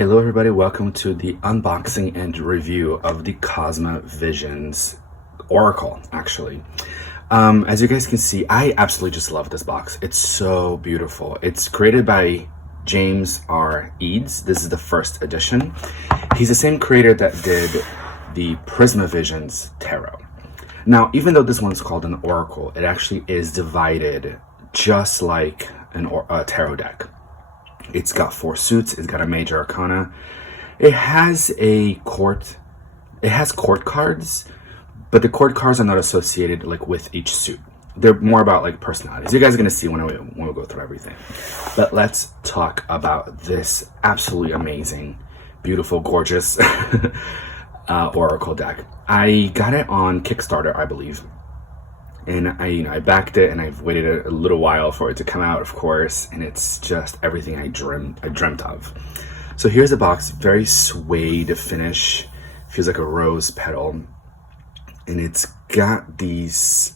Hello everybody, welcome to the unboxing and review of the Cosma Visions Oracle, actually. As you guys can see, I absolutely just love this box. It's so beautiful. It's created by James R. Eads. This is the first edition. He's the same creator that did the Prisma Visions Tarot. Now, even though this one's called an Oracle, it actually is divided just like a tarot deck. It's got 4 suits, it's got a major arcana. It has court cards, but the court cards are not associated like with each suit. They're more about like personalities. You guys are gonna see when we go through everything. But let's talk about this absolutely amazing, beautiful, gorgeous Oracle deck. I got it on Kickstarter, I believe. And I backed it, and I've waited a little while for it to come out, of course, and it's just everything I dreamt of. So here's the box, very suede finish, feels like a rose petal, and it's got these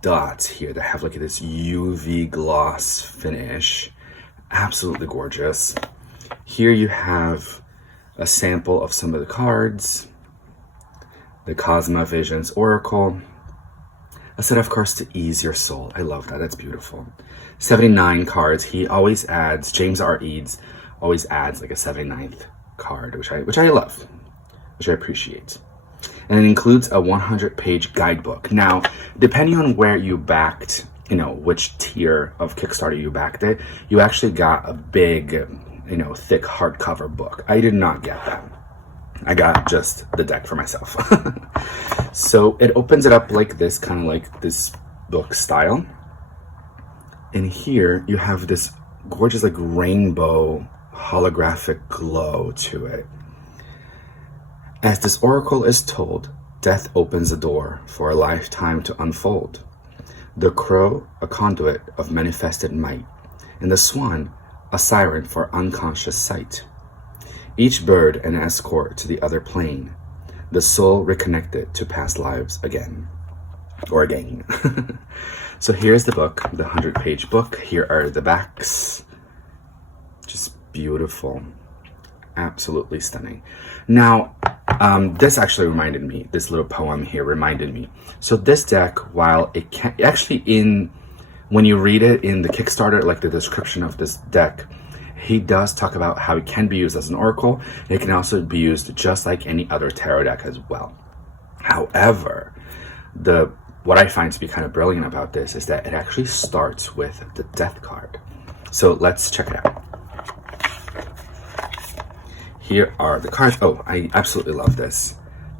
dots here that have like this UV gloss finish, absolutely gorgeous. Here you have a sample of some of the cards. The Cosma Visions Oracle. A set of cards to ease your soul. I love that. That's beautiful. 79 cards. He always adds, James R. Eads always adds like a 79th card, which I love, which I appreciate. And it includes a 100-page guidebook. Now, depending on where you backed, which tier of Kickstarter you backed it, you actually got a big, thick hardcover book. I did not get that. I got just the deck for myself. So it opens it up like this, kind of like this book style. And here you have this gorgeous like rainbow holographic glow to it. As this oracle is told, death opens the door for a lifetime to unfold. The crow, a conduit of manifested might, and the swan, a siren for unconscious sight. Each bird an escort to the other plane, the soul reconnected to past lives again. So here's the book, the 100-page book. Here are the backs. Just beautiful. Absolutely stunning. Now, this actually reminded me, this little poem here reminded me. So this deck, while it can actually when you read it in the Kickstarter, like the description of this deck, he does talk about how it can be used as an oracle. It can also be used just like any other tarot deck as well. However, what I find to be kind of brilliant about this is that it actually starts with the death card. So let's check it out. Here are the cards. Oh, I absolutely love this.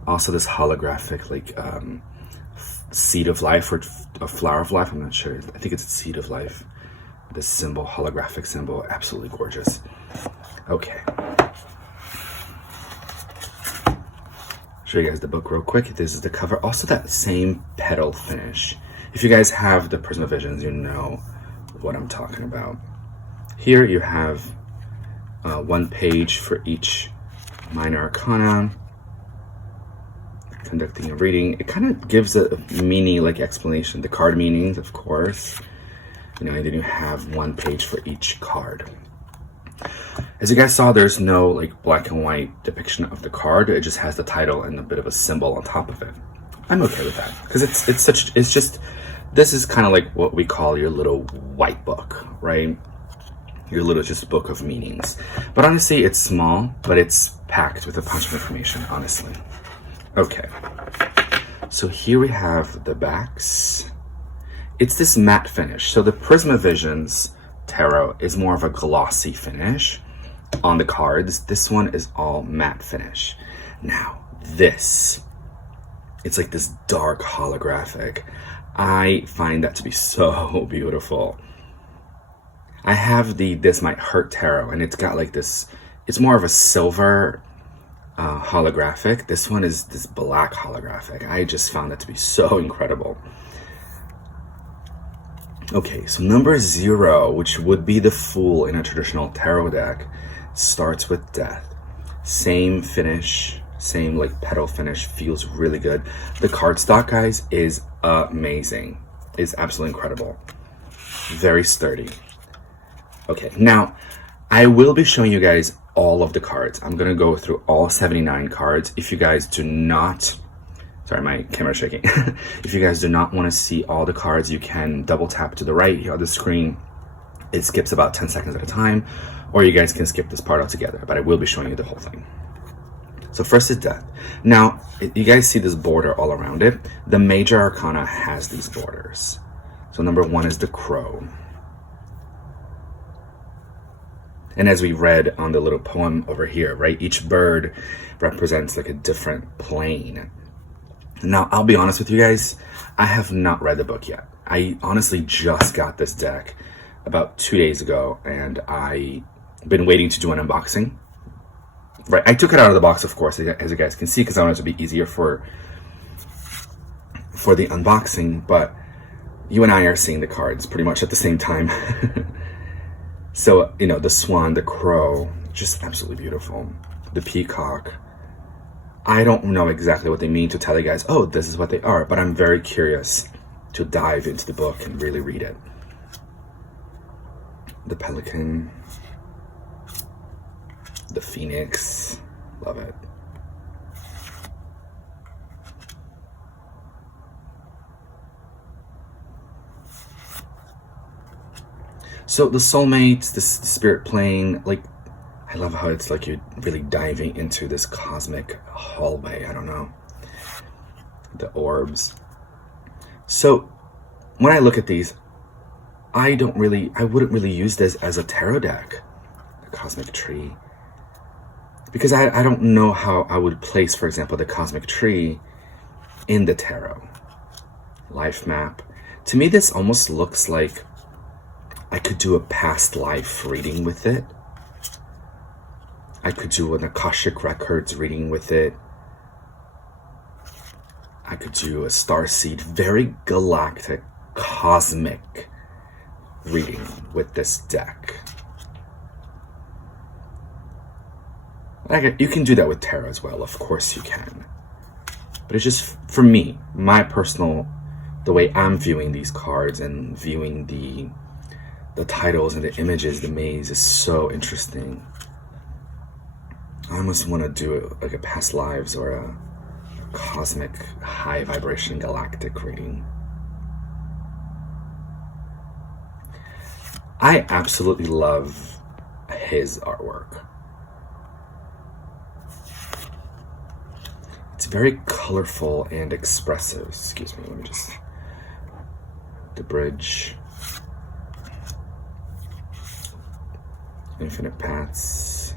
Also this holographic like seed of life or a flower of life. I'm not sure. I think it's a seed of life. This symbol, holographic symbol, absolutely gorgeous. Okay. Show you guys the book real quick. This is the cover. Also that same petal finish. If you guys have the Prisma Visions, you know what I'm talking about. Here you have 1 page for each minor arcana. Conducting a reading. It kind of gives a meaning, like explanation. The card meanings, of course. And then you have 1 page for each card. As you guys saw, there's no like black and white depiction of the card. It just has the title and a bit of a symbol on top of it. I'm okay with that because this is kind of like what we call your little white book, right? Your little just book of meanings. But honestly, it's small, but it's packed with a bunch of information, honestly. Okay. So here we have the backs. It's this matte finish. So the Prisma Visions Tarot is more of a glossy finish on the cards. This one is all matte finish. Now, it's like this dark holographic. I find that to be so beautiful. I have the This Might Hurt Tarot, and it's got like this, it's more of a silver holographic. This one is this black holographic. I just found that to be so incredible. Okay, so number 0, which would be the Fool in a traditional tarot deck, starts with death. Same finish, same like petal finish, feels really good. The cardstock, guys, is amazing. It's absolutely incredible. Very sturdy. Okay, now I will be showing you guys all of the cards. I'm going to go through all 79 cards. If you guys do not, sorry, my camera's shaking. If you guys do not want to see all the cards, you can double tap to the right here on the screen. It skips about 10 seconds at a time, or you guys can skip this part altogether, but I will be showing you the whole thing. So first is Death. Now, you guys see this border all around it. The major arcana has these borders. So number 1 is the Crow. And as we read on the little poem over here, right, each bird represents like a different plane. Now, I'll be honest with you guys, I have not read the book yet. I honestly just got this deck about 2 days ago, and I've been waiting to do an unboxing. Right, I took it out of the box, of course, as you guys can see, because I wanted it to be easier for the unboxing, but you and I are seeing the cards pretty much at the same time. So, you know, the swan, the crow, just absolutely beautiful. The peacock. I don't know exactly what they mean to tell you guys, oh, this is what they are, but I'm very curious to dive into the book and really read it. The pelican. The phoenix. Love it. So the soulmates, the spirit plane, like, I love how it's like you're really diving into this cosmic hallway. I don't know. The orbs. So when I look at these, I wouldn't really use this as a tarot deck, the cosmic tree. Because I don't know how I would place, for example, the cosmic tree in the tarot. Life map. To me, this almost looks like I could do a past life reading with it. I could do an Akashic Records reading with it. I could do a starseed, very galactic, cosmic reading with this deck. You can do that with tarot as well, of course you can. But it's just, for me, my personal, the way I'm viewing these cards and viewing the titles and the images, the maze is so interesting. I almost want to do like a past lives or a cosmic, high vibration, galactic reading. I absolutely love his artwork. It's very colorful and expressive. Excuse me, let me just... The bridge. Infinite paths.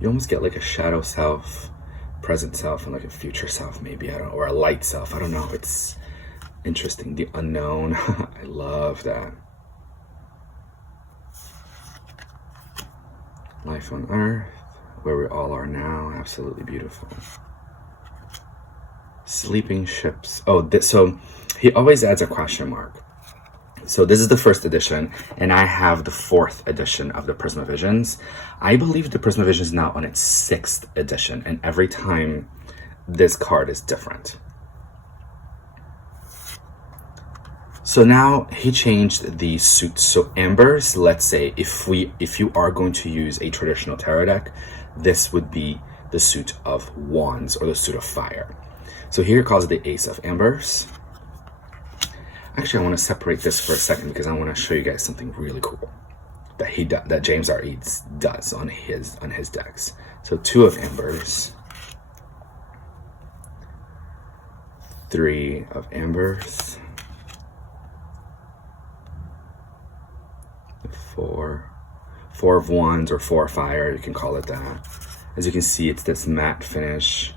You almost get like a shadow self, present self, and like a future self, maybe. I don't know, or a light self. I don't know. It's interesting. The unknown. I love that. Life on Earth, where we all are now. Absolutely beautiful. Sleeping ships. Oh, so he always adds a question mark. So this is the first edition, and I have the 4th edition of the Prisma Visions. I believe the Prisma Visions is now on its 6th edition, and every time this card is different. So now he changed the suits. So ambers, let's say if you are going to use a traditional tarot deck, this would be the suit of wands or the suit of fire. So here it calls it the Ace of Ambers. Actually, I want to separate this for a second because I want to show you guys something really cool that James R. Eads does on his decks. So 2 of Ambers, 3 of Ambers, 4 of Wands or 4 of Fire, you can call it that. As you can see, it's this matte finish.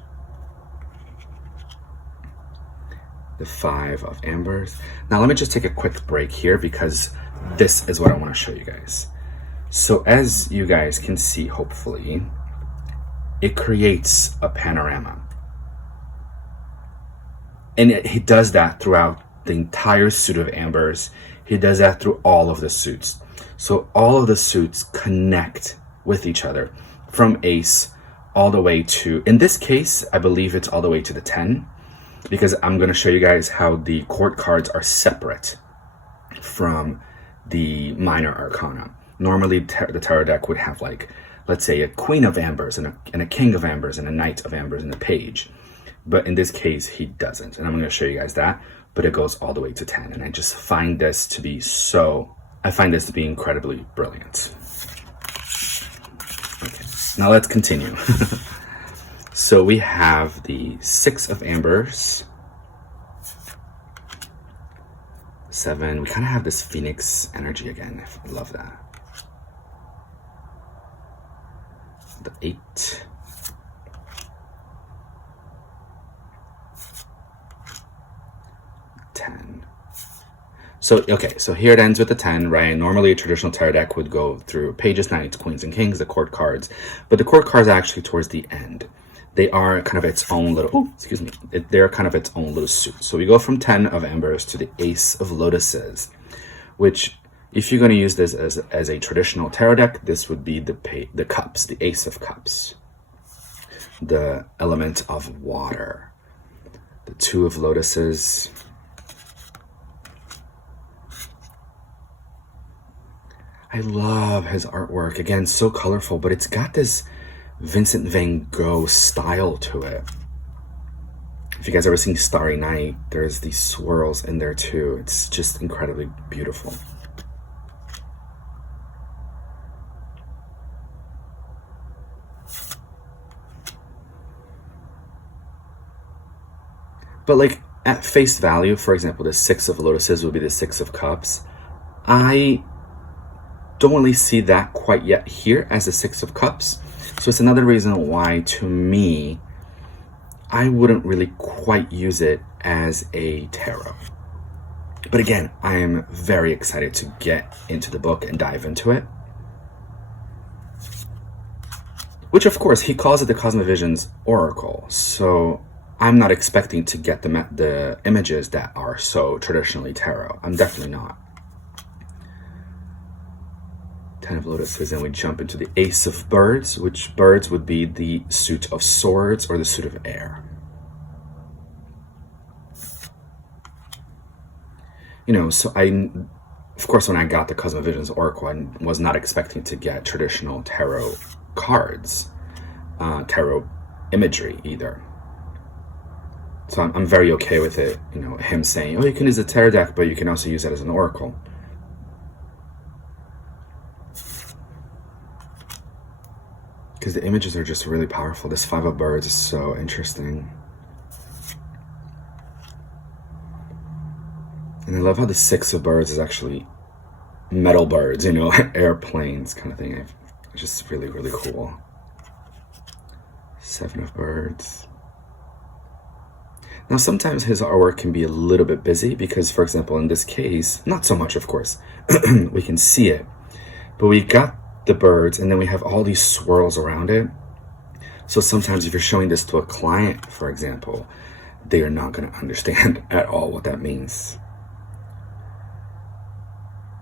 The 5 of Ambers. Now let me just take a quick break here because this is what I want to show you guys. So as you guys can see, hopefully, it creates a panorama. And he does that throughout the entire suit of Ambers. He does that through all of the suits. So all of the suits connect with each other from Ace all the way to, in this case, I believe it's all the way to the 10. Because I'm going to show you guys how the court cards are separate from the minor arcana. Normally, the tarot deck would have, like, let's say, a Queen of Ambers and a King of Ambers and a Knight of Ambers and a Page. But in this case, he doesn't. And I'm going to show you guys that. But it goes all the way to 10. And I just find this to be incredibly brilliant. Okay, now let's continue. So we have the 6 of Ambers. 7. We kind of have this Phoenix energy again. I love that. The 8. So, okay, so here it ends with the 10, right? Normally a traditional tarot deck would go through pages, knights, queens, and kings, the court cards. But the court cards are actually towards the end. They are kind of its own little, they're kind of its own little suit. So we go from 10 of Ambers to the Ace of Lotuses, which, if you're going to use this as a traditional tarot deck, this would be the cups, the Ace of Cups, the element of water, the 2 of Lotuses. I love his artwork. Again, so colorful, but it's got this Vincent van Gogh style to it. If you guys ever seen Starry Night, there's these swirls in there too. It's just incredibly beautiful. But like at face value, for example, the 6 of Lotuses would be the 6 of Cups. I don't really see that quite yet here as the 6 of Cups. So it's another reason why, to me, I wouldn't really quite use it as a tarot. But again, I am very excited to get into the book and dive into it. Which, of course, he calls it the Cosma Visions Oracle. So I'm not expecting to get the images that are so traditionally tarot. I'm definitely not. 10 of Lotuses, and we jump into the Ace of Birds, which birds would be the suit of swords or the suit of air. You know, so of course, when I got the Cosma Visions Oracle, I was not expecting to get traditional tarot cards, tarot imagery either. So I'm very okay with it, you know, him saying, oh, you can use a tarot deck, but you can also use it as an oracle. Because the images are just really powerful. This 5 of Birds is so interesting. And I love how the 6 of Birds is actually metal birds, you know, airplanes kind of thing. It's just really, really cool. 7 of Birds. Now, sometimes his artwork can be a little bit busy because, for example, in this case, not so much, of course, we can see it, but we got the birds and then we have all these swirls around it. So sometimes if you're showing this to a client, for example, they are not going to understand at all what that means.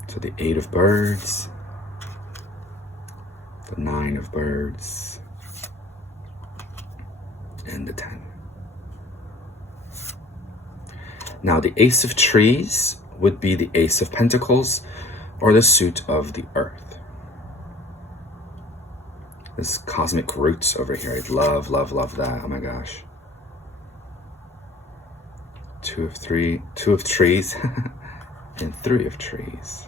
So the 8 of Birds, the 9 of Birds, and the 10. Now the Ace of Trees would be the Ace of Pentacles or the suit of the Earth. This cosmic roots over here. I love, love, love that. Oh my gosh. 2 of trees and 3 of trees.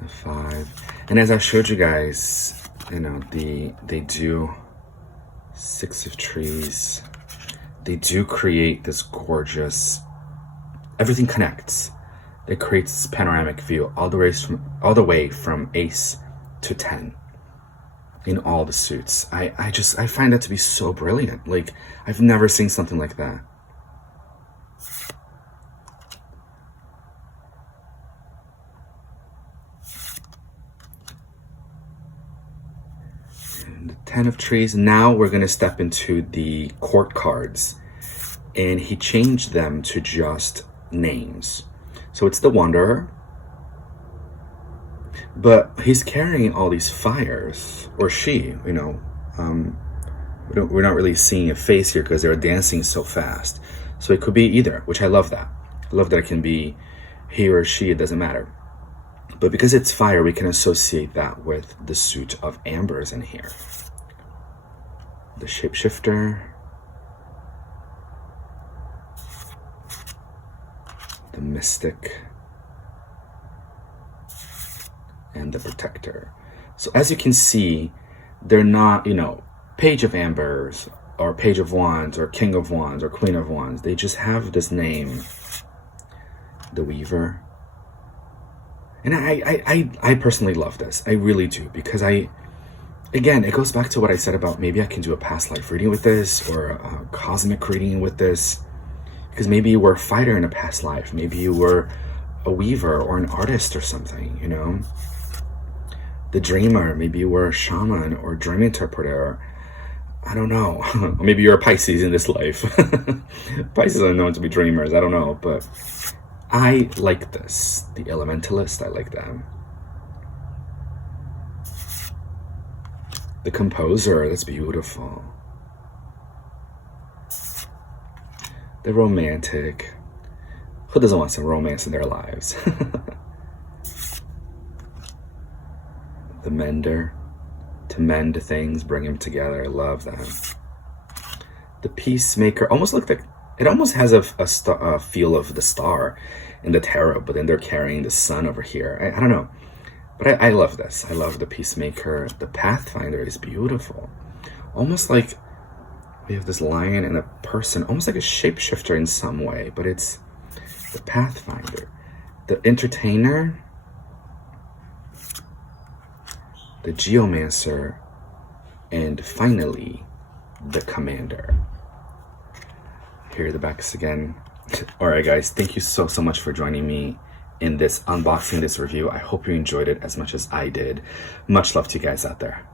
The 5. And as I showed you guys, you know, they do 6 of trees. They do create this gorgeous, everything connects. It creates this panoramic view all the way from Ace to 10 in all the suits. I find that to be so brilliant. Like, I've never seen something like that. And the 10 of trees. Now we're going to step into the court cards, and he changed them to just names. So it's the Wanderer, but he's carrying all these fires, or she, you know, we're not really seeing a face here because they're dancing so fast. So it could be either, which I love that. I love that it can be he or she, it doesn't matter. But because it's fire, we can associate that with the suit of ambers in here. The shapeshifter, the mystic, and the protector. So as you can see, they're not, you know, Page of Ambers or Page of Wands or King of Wands or Queen of Wands. They just have this name, the Weaver. And I personally love this. I really do, because again, it goes back to what I said about maybe I can do a past life reading with this, or a cosmic reading with this, because maybe you were a fighter in a past life. Maybe you were a weaver or an artist or something, you know. The dreamer, maybe you were a shaman or dream interpreter. I don't know. Maybe you're a Pisces in this life. Pisces are known to be dreamers. I don't know, but I like this. The elementalist, I like them. The composer, that's beautiful. The romantic. Who doesn't want some romance in their lives? The mender, to mend things, bring them together. I love that. The peacemaker, almost looked like, it almost has a feel of the star in the tarot, but then they're carrying the sun over here. I don't know, but I love this. I love the peacemaker. The pathfinder is beautiful. Almost like we have this lion and a person, almost like a shapeshifter in some way, but it's the pathfinder. The entertainer, the geomancer, and finally, the commander. Here are the backs again. All right, guys, thank you so much for joining me in this unboxing, this review. I hope you enjoyed it as much as I did. Much love to you guys out there.